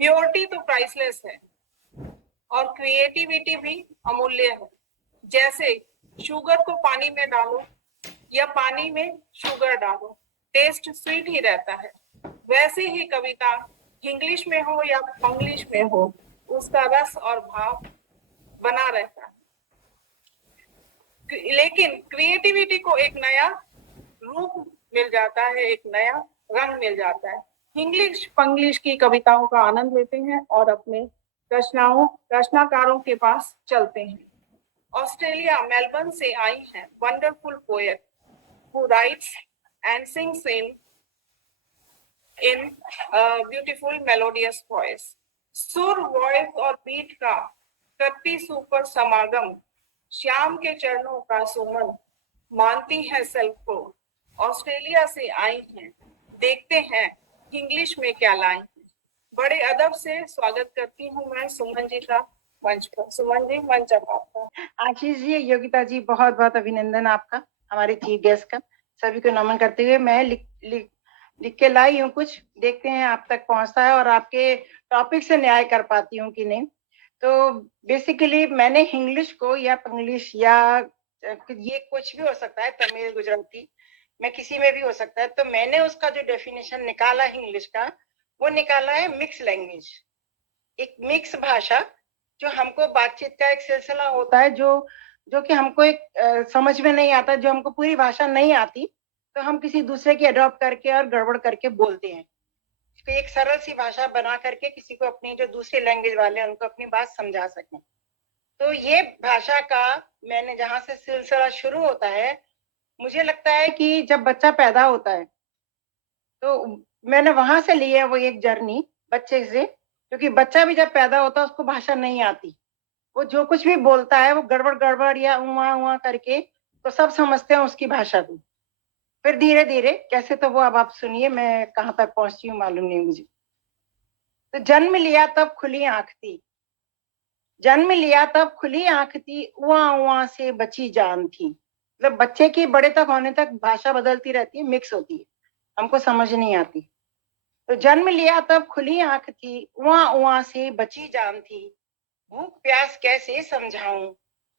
Purity तो priceless है और क्रिएटिविटी भी अमूल्य है। जैसे शुगर को पानी में डालो या पानी में शुगर डालो, टेस्ट स्वीट ही रहता है। वैसे ही कविता इंग्लिश में हो या पंग्लिश में हो, उसका रस और भाव बना रहता है। लेकिन क्रिएटिविटी को एक नया रूप मिल जाता है, एक नया रंग मिल जाता है। इंग्लिश पंग्लिश की कविताओं का आनंद लेते हैं और अपने रचनाकारों के पास चलते हैं। ऑस्ट्रेलिया मेलबर्न से आई है wonderful poet who rights and sings in beautiful melodious voice. सुर, वॉइस और बीट का कृति सुपर समागम, श्याम के चरणों का सुमन, मानती है सेल्फ को, ऑस्ट्रेलिया से आई हैं, देखते हैं इंग्लिश में क्या लाई। बड़े अदब से स्वागत करती हूँ मैं सुमन जी का मंच पर। सुमन जी, मंच आपका। आशीष जी, योगिता जी, बहुत बहुत अभिनंदन आपका, हमारे चीफ गेस्ट का। सभी को नमन करते हुए मैं लिख के लाई हूँ कुछ, देखते हैं आप तक पहुंचता है और आपके टॉपिक से न्याय कर पाती हूँ कि नहीं। तो बेसिकली मैंने इंग्लिश को या पंग्लिश या ये कुछ भी हो सकता है, तमिल, गुजराती, मैं किसी में भी हो सकता है। तो मैंने उसका जो डेफिनेशन निकाला इंग्लिश का, वो निकाला है मिक्स लैंग्वेज, एक मिक्स भाषा, जो हमको बातचीत का एक सिलसिला होता है, जो कि हमको एक समझ में नहीं आता, जो हमको पूरी भाषा नहीं आती, तो हम किसी दूसरे की अडॉप्ट करके और गड़बड़ करके बोलते हैं। तो एक सरल सी भाषा बना करके किसी को, अपनी जो दूसरी लैंग्वेज वाले हैं उनको अपनी बात समझा सकें। तो ये भाषा का मैंने जहां से सिलसिला शुरू होता है, मुझे लगता है कि जब बच्चा पैदा होता है तो मैंने वहां से लिया वो एक जर्नी बच्चे से, क्योंकि बच्चा भी जब पैदा होता है उसको भाषा नहीं आती, वो जो कुछ भी बोलता है वो गड़बड़ गड़बड़ या उआ उआ करके, तो सब समझते हैं उसकी भाषा को। फिर धीरे धीरे कैसे, तो वो अब आप सुनिए, मैं कहाँ तक पहुंची हूँ मालूम नहीं मुझे। तो जन्म लिया तब खुली आंख थी, जन्म लिया तब खुली आंख थी, उआ उआ से बची जान थी। मतलब बच्चे की बड़े तक होने तक भाषा बदलती रहती है, मिक्स होती है, हमको समझ नहीं आती। तो जन्म लिया तब खुली आंख थी, उआ उआ से बची जान थी, भूख प्यास कैसे समझाऊं,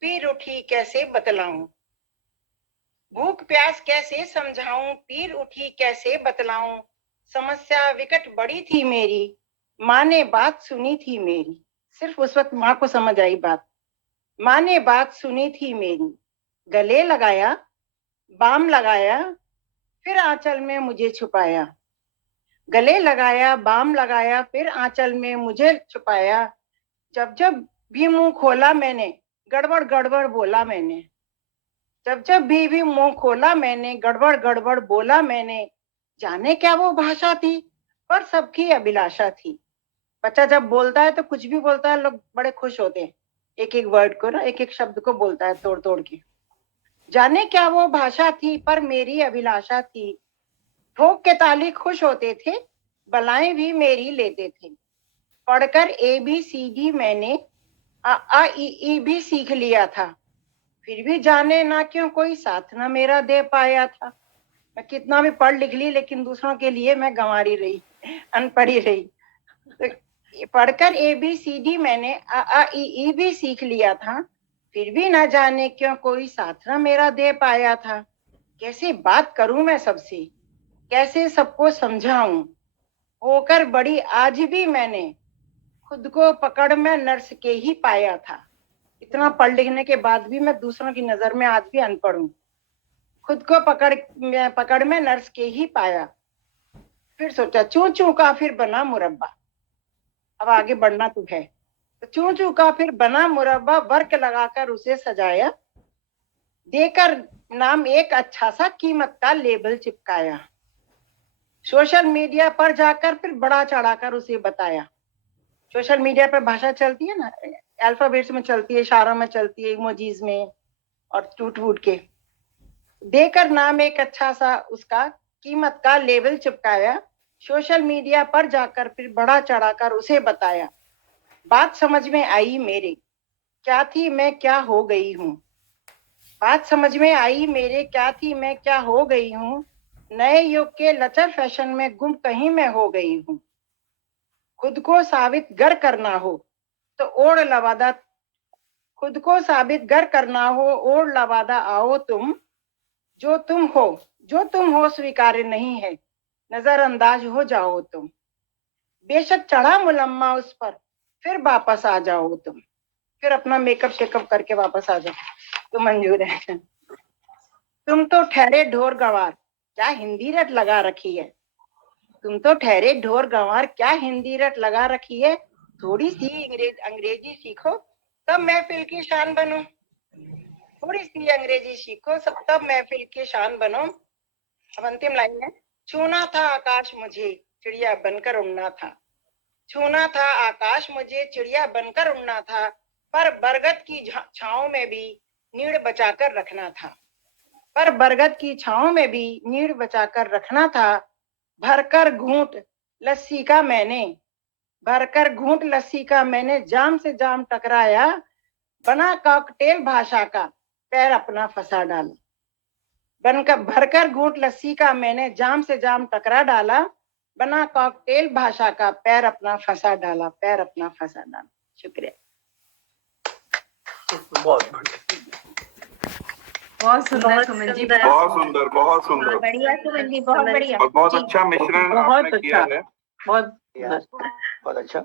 पीर उठी कैसे बतलाऊं, भूख प्यास कैसे समझाऊं, पीर उठी कैसे बतलाऊं, समस्या विकट बड़ी थी मेरी, माँ ने बात सुनी थी मेरी। सिर्फ उस वक्त माँ को समझ आई बात। माँ ने बात सुनी थी मेरी, गले लगाया, बाम लगाया, फिर आंचल में मुझे छुपाया, गले लगाया, बाम लगाया, फिर आंचल में मुझे छुपाया। जब जब भी मुंह खोला मैंने, गड़बड़ गड़बड़ बोला मैंने, जब जब भी मुंह खोला मैंने, गड़बड़ गड़बड़ बोला मैंने। जाने क्या वो भाषा थी, पर सबकी अभिलाषा थी। बच्चा जब बोलता है तो कुछ भी बोलता है, लोग बड़े खुश होते हैं, एक एक वर्ड को ना, एक एक शब्द को बोलता है तोड़ तोड़ के। जाने क्या वो भाषा थी, पर मेरी अभिलाषा थी। ठोक के ताली खुश होते थे, बलाएं भी मेरी लेते थे। पढ़कर ABCD मैंने आ ई ई भी सीख लिया था, फिर भी जाने ना क्यों कोई साथ ना मेरा दे पाया था। मैं कितना भी पढ़ लिख ली, लेकिन दूसरों के लिए मैं गंवारी रही, अनपढ़ी रही। तो पढ़कर ABCD मैंने आ ई ई भी सीख लिया था, फिर भी ना जाने क्यों कोई साथ ना मेरा दे पाया था। कैसे बात करूं मैं सबसे, कैसे सबको समझाऊं, होकर बड़ी आज भी मैंने खुद को पकड़ में नर्स के ही पाया था। इतना पढ़ लिखने के बाद भी मैं दूसरों की नजर में आज भी अनपढ़ हूँ। खुद को पकड़ में नर्स के ही पाया। फिर सोचा चू चू का फिर बना मुरब्बा, अब आगे बढ़ना तो है। तो चू चू का फिर बना मुरब्बा, वर्क लगाकर उसे सजाया, देकर नाम एक अच्छा सा कीमत का लेबल चिपकाया। सोशल मीडिया पर जाकर फिर बड़ा चढ़ाकर उसे बताया। सोशल मीडिया पर भाषा चलती है ना, अल्फाबेट्स में चलती है, इशारों में चलती है, इमोजीज में, और टूट फूट के। देकर नाम एक अच्छा सा उसका कीमत का लेबल चिपकाया। सोशल मीडिया पर जाकर फिर बड़ा चढ़ाकर उसे बताया। बात समझ में आई मेरे, क्या थी मैं क्या हो गई हूँ। बात समझ में आई मेरे, क्या थी मैं क्या हो गई हूँ। नए युग के लचर फैशन में गुम कहीं मैं हो गई हूँ। खुद को साबित गर करना हो तो ओढ़ लवादा, खुद को साबित गर करना हो ओढ़ लवादा आओ तुम, जो तुम हो स्वीकार्य नहीं है, नजरअंदाज हो जाओ तुम, बेशक चढ़ा मुलम्मा उस पर, फिर वापस आ जाओ तुम, फिर अपना मेकअप टेकअप करके वापस आ जाओ तो मंजूर है। तुम तो ठहरे ढोर गंवार, क्या हिंदी रट लगा रखी है, तुम तो ठहरे ढोर गंवार, क्या हिंदी रट लगा रखी है, थोड़ी सी अंग्रेजी सीखो तब महफिल की शान बनो, थोड़ी सी अंग्रेजी सीखो सब तब महफिल की शान बनो। अब अंतिम लाइन है, छूना था आकाश मुझे चिड़िया बनकर उड़ना था, छूना था आकाश मुझे चिड़िया बनकर उड़ना था, पर बरगद की छांव में भी नीड़ बचाकर रखना था, पर बरगद की छांव में भी नीड़ बचाकर रखना था, भरकर घूंट लस्सी का मैंने, भरकर घूंट लस्सी का मैंने जाम से जाम टकराया, बना कॉकटेल भाषा का पैर अपना फंसा डाला, बनकर भरकर घूंट लस्सी का मैंने जाम से जाम टकरा डाला, बना कॉकटेल भाषा का पैर अपना फंसा डाला, पैर अपना फंसा डाला। शुक्रिया। बहुत बढ़िया, बहुत सुंदर सुमन जी, बहुत सुंदर, बहुत सुंदर, बढ़िया सुमन जी, बहुत बढ़िया, और बहुत अच्छा मिश्रण बहुत आपने किया अच्छा। है। बहुत बहुत अच्छा।